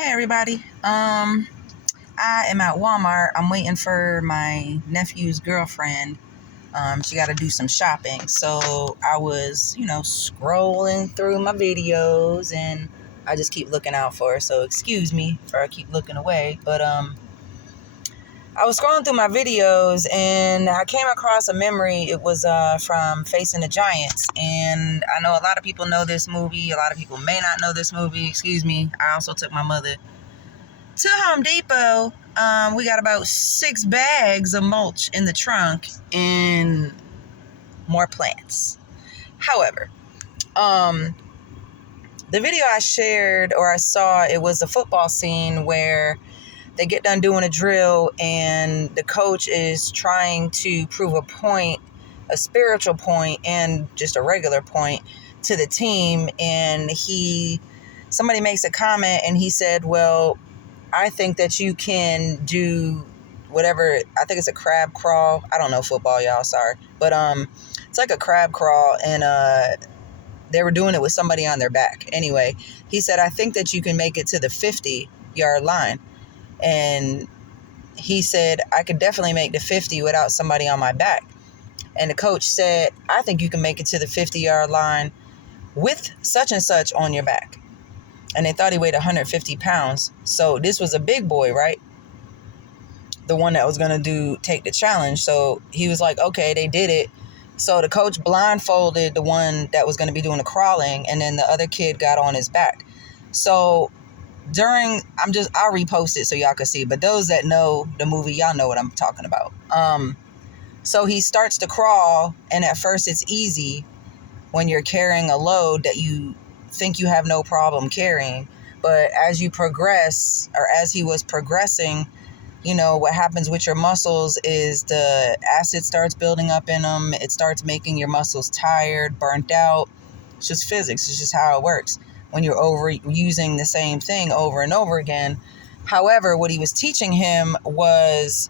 Hey everybody. I am at Walmart. I'm waiting for my nephew's girlfriend. She got to do some shopping. So I was, scrolling through my videos and I just keep looking out for her. So excuse me for I keep looking away, but I was scrolling through my videos and I came across a memory. It was from Facing the Giants. And I know a lot of people know this movie. A lot of people may not know this movie. Excuse me. I also took my mother to Home Depot. We got about 6 bags of mulch in the trunk and more plants. However, the video I shared or I saw, it was a football scene where they get done doing a drill and the coach is trying to prove a point, a spiritual point and just a regular point to the team. And somebody makes a comment and he said, well, I think that you can do whatever. I think it's a crab crawl. I don't know football, y'all. Sorry. But it's like a crab crawl and they were doing it with somebody on their back. Anyway, he said, I think that you can make it to the 50-yard line. And he said, I could definitely make the 50 without somebody on my back. And the coach said, I think you can make it to the 50-yard line with such and such on your back. And they thought he weighed 150 pounds. So this was a big boy, right? The one that was going to take the challenge. So he was like, okay, they did it. So the coach blindfolded the one that was going to be doing the crawling. And then the other kid got on his back. So I'll repost it so y'all can see. But those that know the movie, y'all know what I'm talking about. So he starts to crawl. And at first it's easy when you're carrying a load that you think you have no problem carrying. But as you progress, or as he was progressing, what happens with your muscles is the acid starts building up in them. It starts making your muscles tired, burnt out. It's just physics. It's just how it works when you're overusing the same thing over and over again. However, what he was teaching him was,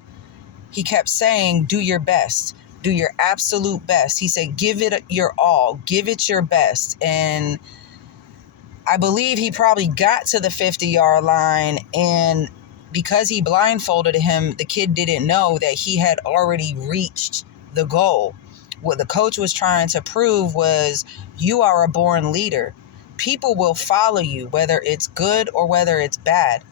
he kept saying, do your best. Do your absolute best. He said, give it your all. Give it your best. And I believe he probably got to the 50-yard line, and because he blindfolded him, the kid didn't know that he had already reached the goal. What the coach was trying to prove was, you are a born leader. People will follow you, whether it's good or whether it's bad.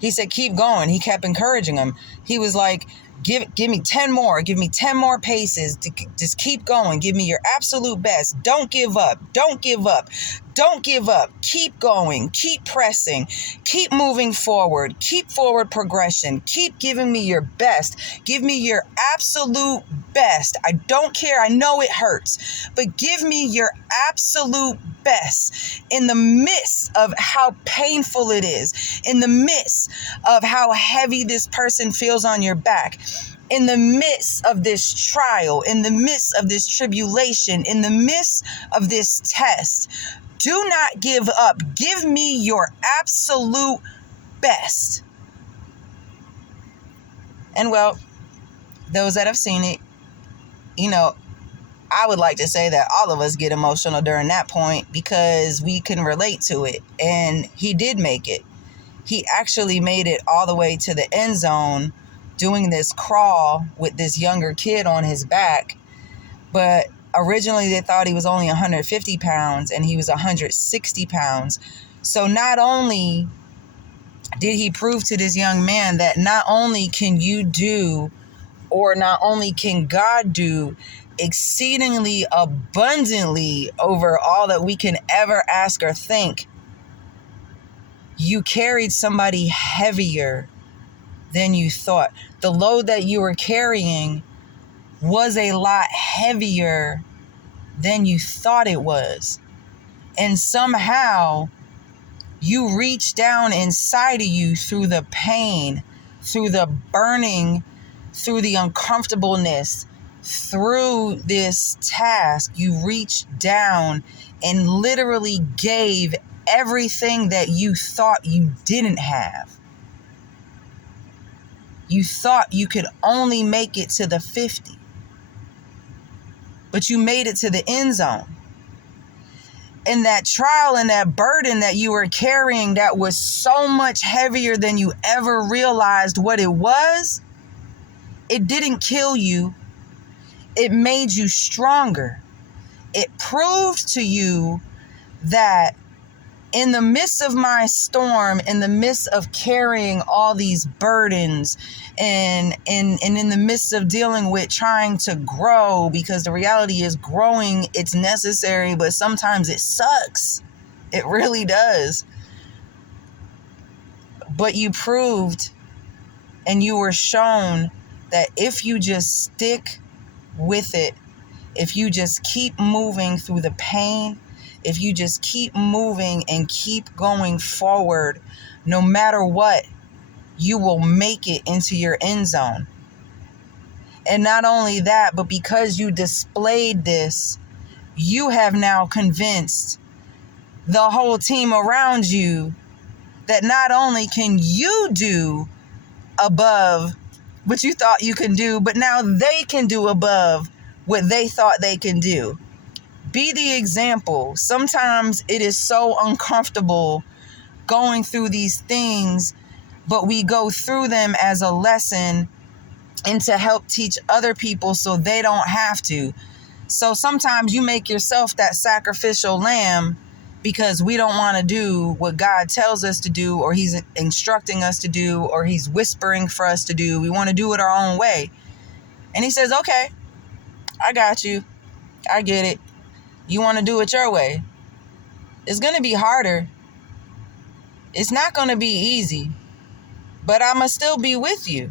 He said, keep going. He kept encouraging him. He was like, give me 10 more. Give me 10 more paces. Just keep going. Give me your absolute best. Don't give up. Don't give up. Don't give up. Keep going. Keep pressing. Keep moving forward. Keep forward progression. Keep giving me your best. Give me your absolute best. I don't care. I know it hurts, but give me your absolute best in the midst of how painful it is, in the midst of how heavy this person feels on your back, in the midst of this trial, in the midst of this tribulation, in the midst of this test. Do not give up. Give me your absolute best. And well, those that have seen it, I would like to say that all of us get emotional during that point because we can relate to it. And he did make it. He actually made it all the way to the end zone doing this crawl with this younger kid on his back. But originally they thought he was only 150 pounds and he was 160 pounds. So not only did he prove to this young man that not only can you do, or not only can God do exceedingly abundantly over all that we can ever ask or think, you carried somebody heavier than you thought. The load that you were carrying was a lot heavier than you thought it was. And somehow you reached down inside of you through the pain, through the burning, through the uncomfortableness, through this task. You reached down and literally gave everything that you thought you didn't have. You thought you could only make it to the 50, but you made it to the end zone. And that trial and that burden that you were carrying that was so much heavier than you ever realized what it was, it didn't kill you. It made you stronger. It proved to you that in the midst of my storm, in the midst of carrying all these burdens and in the midst of dealing with trying to grow, because the reality is growing, it's necessary, but sometimes it sucks. It really does. But you proved and you were shown that if you just stick with it, if you just keep moving through the pain, if you just keep moving and keep going forward, no matter what, you will make it into your end zone. And not only that, but because you displayed this, you have now convinced the whole team around you that not only can you do above what you thought you can do, but now they can do above what they thought they can do. Be the example. Sometimes it is so uncomfortable going through these things, but we go through them as a lesson and to help teach other people so they don't have to. So sometimes you make yourself that sacrificial lamb because we don't want to do what God tells us to do, or he's instructing us to do, or he's whispering for us to do. We want to do it our own way. And he says, okay, I got you. I get it. You want to do it your way. It's going to be harder. It's not going to be easy, but I'm going to still be with you.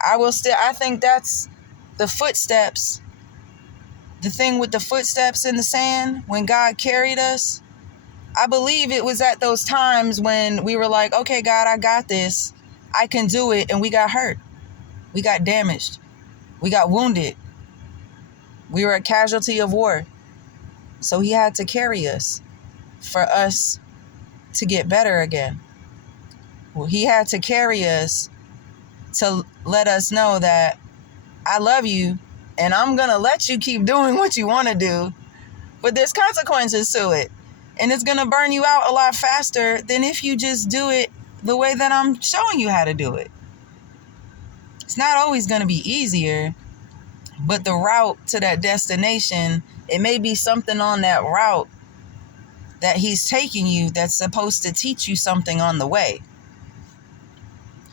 I think that's the footsteps. The thing with the footsteps in the sand, when God carried us, I believe it was at those times when we were like, okay, God, I got this. I can do it. And we got hurt. We got damaged. We got wounded. We were a casualty of war. So he had to carry us for us to get better again. Well, he had to carry us to let us know that I love you and I'm going to let you keep doing what you want to do, but there's consequences to it. And it's going to burn you out a lot faster than if you just do it the way that I'm showing you how to do it. It's not always going to be easier, but the route to that destination, it may be something on that route that he's taking you that's supposed to teach you something on the way.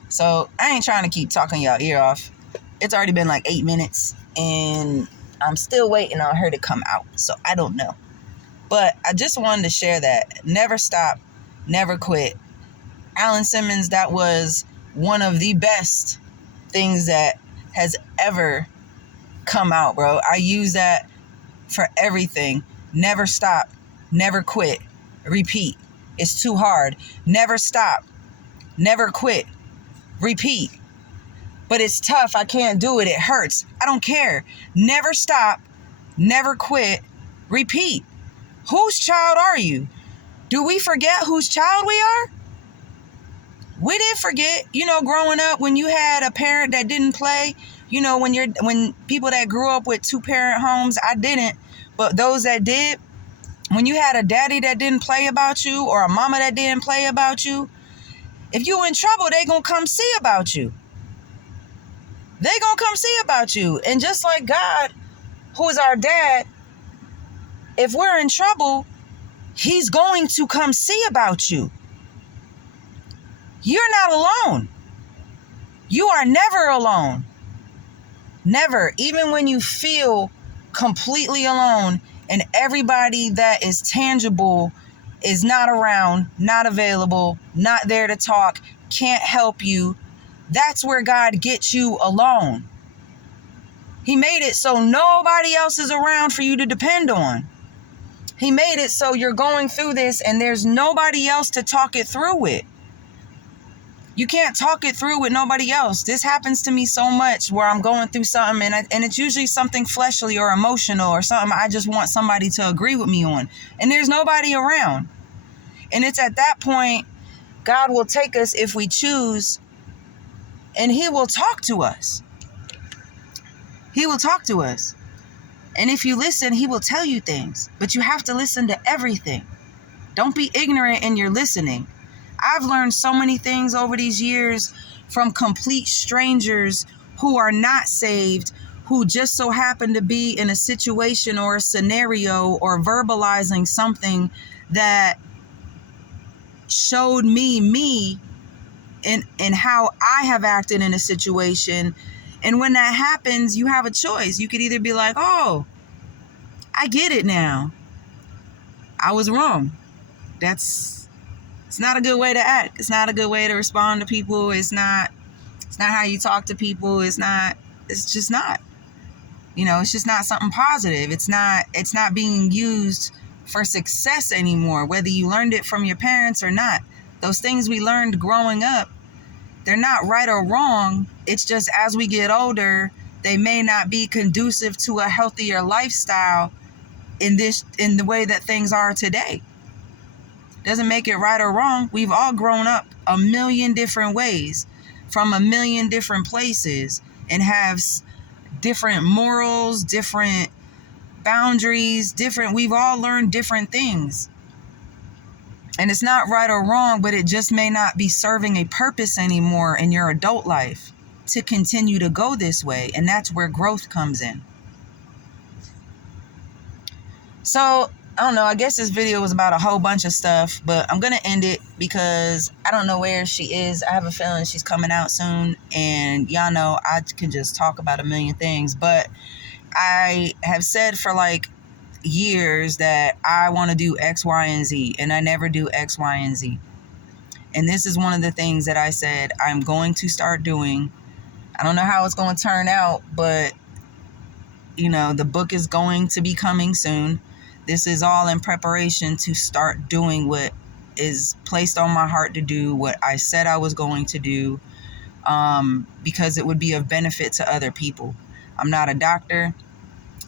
So I ain't trying to keep talking y'all ear off. It's already been like 8 minutes and I'm still waiting on her to come out. So I don't know. But I just wanted to share that. Never stop, never quit. Alan Simmons, that was one of the best things that has ever come out, bro. I use that for everything. Never stop, never quit, repeat. It's too hard. Never stop, never quit, repeat. But it's tough. I can't do it. It hurts. I don't care. Never stop, never quit, repeat. Whose child are you? Do we forget whose child we are? We didn't forget, growing up when you had a parent that didn't play, when people that grew up with 2-parent homes, I didn't, but those that did, when you had a daddy that didn't play about you or a mama that didn't play about you, if you in trouble, they gonna come see about you. They gonna come see about you. And just like God, who is our dad, if we're in trouble, he's going to come see about you. You're not alone. You are never alone. Never. Even when you feel completely alone and everybody that is tangible is not around, not available, not there to talk, can't help you, that's where God gets you alone. He made it so nobody else is around for you to depend on. He made it so you're going through this and there's nobody else to talk it through with. You can't talk it through with nobody else. This happens to me so much where I'm going through something and it's usually something fleshly or emotional or something I just want somebody to agree with me on. And there's nobody around. And it's at that point, God will take us if we choose, and he will talk to us. He will talk to us. And if you listen, he will tell you things. But you have to listen to everything. Don't be ignorant in your listening. I've learned so many things over these years from complete strangers who are not saved, who just so happen to be in a situation or a scenario or verbalizing something that showed me in how I have acted in a situation. And when that happens, you have a choice. You could either be like, oh, I get it now. I was wrong. It's not a good way to act. It's not a good way to respond to people. It's not how you talk to people. It's just not. It's just not something positive. It's not being used for success anymore, whether you learned it from your parents or not. Those things we learned growing up, they're not right or wrong. It's just as we get older, they may not be conducive to a healthier lifestyle in the way that things are today. Doesn't make it right or wrong. We've all grown up a million different ways from a million different places and have different morals, different boundaries, we've all learned different things. And it's not right or wrong, but it just may not be serving a purpose anymore in your adult life to continue to go this way. And that's where growth comes in. So, I don't know, I guess this video was about a whole bunch of stuff, but I'm going to end it because I don't know where she is. I have a feeling she's coming out soon. And y'all know I can just talk about a million things. But I have said for like years that I want to do X, Y, and Z. And I never do X, Y, and Z. And this is one of the things that I said I'm going to start doing. I don't know how it's going to turn out, but, the book is going to be coming soon. This is all in preparation to start doing what is placed on my heart to do, what I said I was going to do, because it would be of benefit to other people. I'm not a doctor.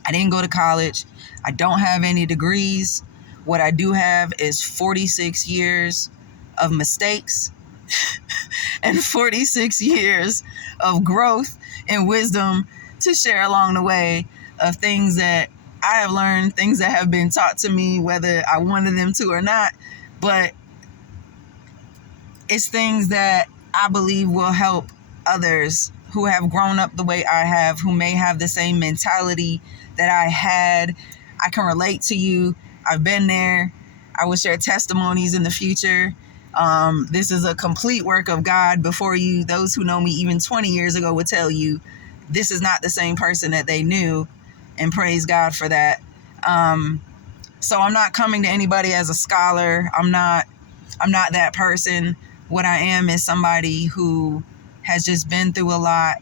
I didn't go to college. I don't have any degrees. What I do have is 46 years of mistakes and 46 years of growth and wisdom to share along the way of things that I have learned, things that have been taught to me, whether I wanted them to or not. But it's things that I believe will help others who have grown up the way I have, who may have the same mentality that I had. I can relate to you. I've been there. I will share testimonies in the future. This is a complete work of God before you. Those who know me even 20 years ago would tell you this is not the same person that they knew. And praise God for that. So I'm not coming to anybody as a scholar. I'm not that person. What I am is somebody who has just been through a lot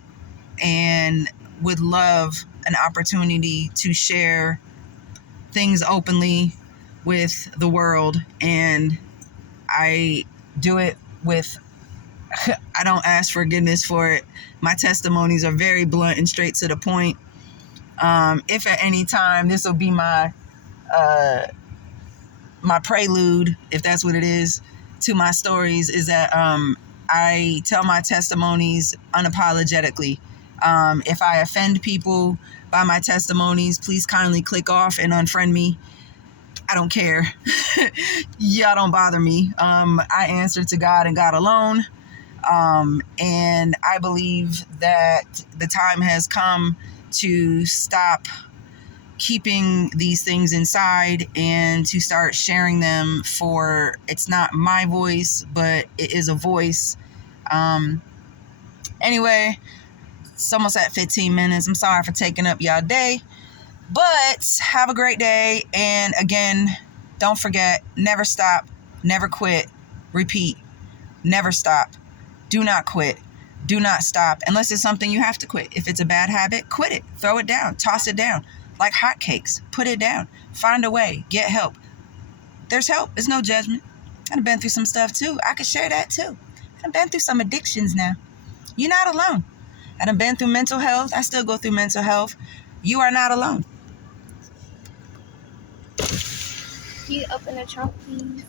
and would love an opportunity to share things openly with the world. And I do it with, I don't ask forgiveness for it. My testimonies are very blunt and straight to the point. If at any time, this will be my prelude, if that's what it is, to my stories, is that I tell my testimonies unapologetically. If I offend people by my testimonies, please kindly click off and unfriend me. I don't care. Y'all don't bother me. I answer to God and God alone. And I believe that the time has come to stop keeping these things inside and to start sharing them, for it's not my voice, but it is a voice. Anyway, it's almost at 15 minutes. I'm sorry for taking up y'all day, but have a great day. And again, don't forget, never stop, never quit. Repeat, never stop. Do not quit. Do not stop unless it's something you have to quit. If it's a bad habit, quit it. Throw it down. Toss it down. Like hotcakes. Put it down. Find a way. Get help. There's help. There's no judgment. I've been through some stuff too. I could share that too. I've been through some addictions now. You're not alone. I've been through mental health. I still go through mental health. You are not alone. Can you open the trunk, please?